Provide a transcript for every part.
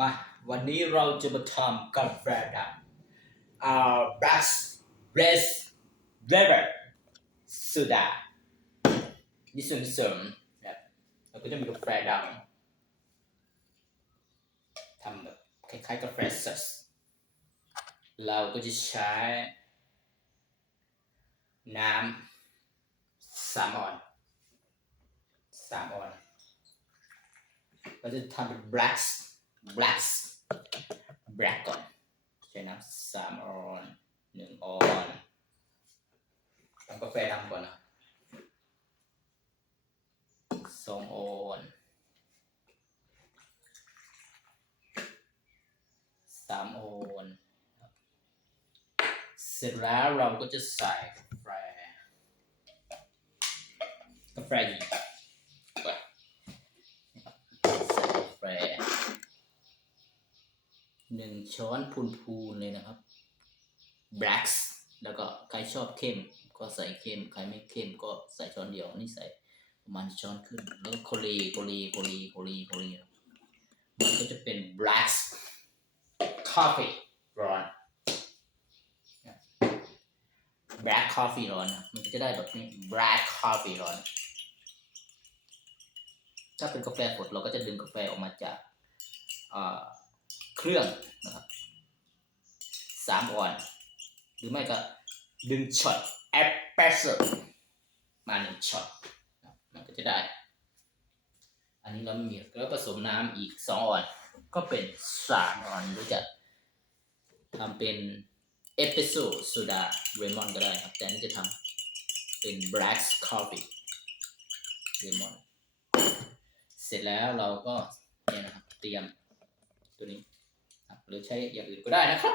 มาวันนี้เราจะมาทำกาแฟดำอ่า black red river สุดานี่ส่วนผสมนะครับแล้วก็จะมีกาแฟดำทำแบบคล้ายๆกาแฟสดเราก็จะใช้ น้ำสามออนสามออนเราจะทำเป็น black black black ก่อนใช้น้ำสามออนหนึ่งออนทำกาแฟดำก่อนนะสองออนสามออนเสร็จแล้วเราก็จะใส่กาแฟกาแฟหญิงไป ใส่กาแฟ หนึ่งช้อนพูนๆเลยนะครับ blacks แล้วก็ใครชอบเข้มก็ใส่เข้ม ใครไม่เข้มก็ใส่ช้อนเดียวนี่ใส่ประมาณช้อนครึ่งแล้วโคลีโคลีโคลีโคลีโคลีมันก็จะเป็น blacks coffee ร้อน black coffee ร้อนนะมันก็จะได้แบบนี้ black coffee ร้อน ถ้าเป็นกาแฟสดเราก็จะดึงกาแฟออกมาจากอ่อ เครื่องนะครับสามออน หรือไม่ก็ดึงช็อตแอปเปรสโซ่มาหนึ่งช็อตมันก็จะได้ อันนี้เราไม่มีแล้วผสมน้ำอีกสองออน ก็เป็นสามออนหรือจะทำเป็นเอสเปรสโซ่โซดาเรมอนก็ได้ครับ แต่นี่จะทำเป็น black coffee เรมอนเสร็จแล้วเราก็เนี่ยนะครับเตรียมตัวนี้ หรือใช้อย่างอื่นก็ได้นะครับ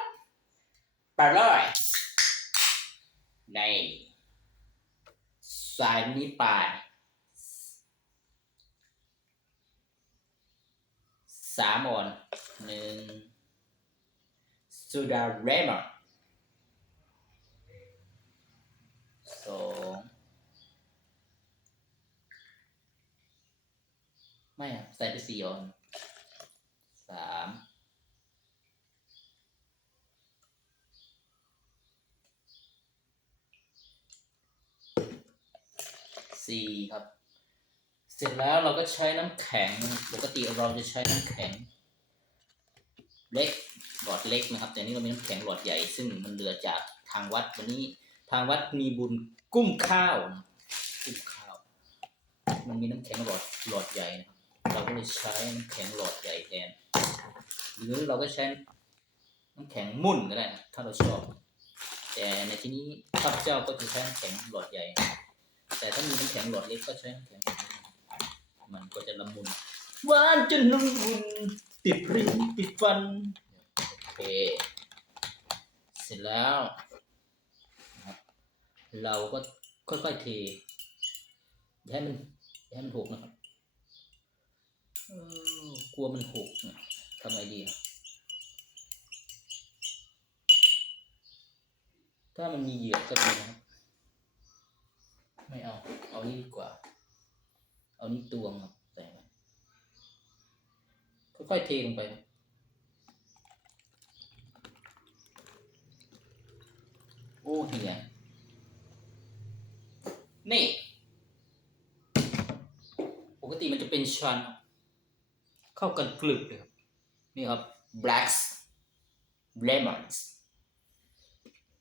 ไปเลยในสายนี้ไปสามออนหนึ่งสุดาเรมอนสองไม่อะใส่ไปสี่ออนสาม สี่ครับ เสร็จแล้วเราก็ใช้น้ำแข็ง ปกติเราจะใช้น้ำแข็ง เล็กหลอดเล็กนะครับ แต่นี่เรามีน้ำแข็งหลอดใหญ่ ซึ่งมันเหลือจากทางวัดวันนี้ ทางวัดมีบุญกุ้มข้าวกุ้มข้าว มันมีน้ำแข็งหลอดหลอดใหญ่นะครับเราก็เลยใช้น้ำแข็งหลอดใหญ่แทน หรือเราก็ใช้น้ำแข็งมุ่นก็ได้ถ้าเราชอบ แต่ในที่นี้ข้าพเจ้าก็จะใช้น้ำแข็งหลอดใหญ่ แต่ถ้ามีน้ำแข็งหลอดเล็กก็ใช้น้ำแข็งหลอดเล็กมันก็จะละมุนหวานจนละมุนติดริมติดฟันโอเคเสร็จแล้วนะครับเราก็ค่อยๆเทอย่าให้มันอย่าให้มันหกนะครับเออกลัวมันหกเนี่ยทำไงดีอะถ้ามันมีเหยียบก็ดีนะครับ ไม่เอา เอานี่ดีกว่า เอานี่ตวงครับแต่ค่อยๆเทลงไปโอ้เหียนี่ ปกติมันจะเป็นชันเข้ากันกลึบเลยครับ นี่ครับ blacks lemons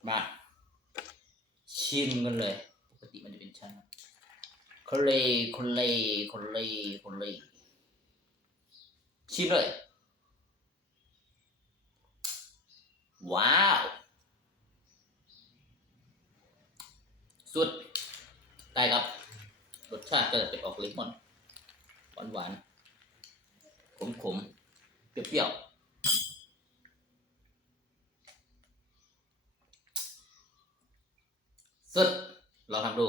มาชิมกันเลย กติมันจะเป็นชั้นคนเลยคนเลยคนเลยคนเลยชิมเลยว้าว สุด ได้ครับ รสชาติก็จะเป็นออกเลมอนหวานหวานขมขมๆเปรี้ยวๆสุด ลองทำดู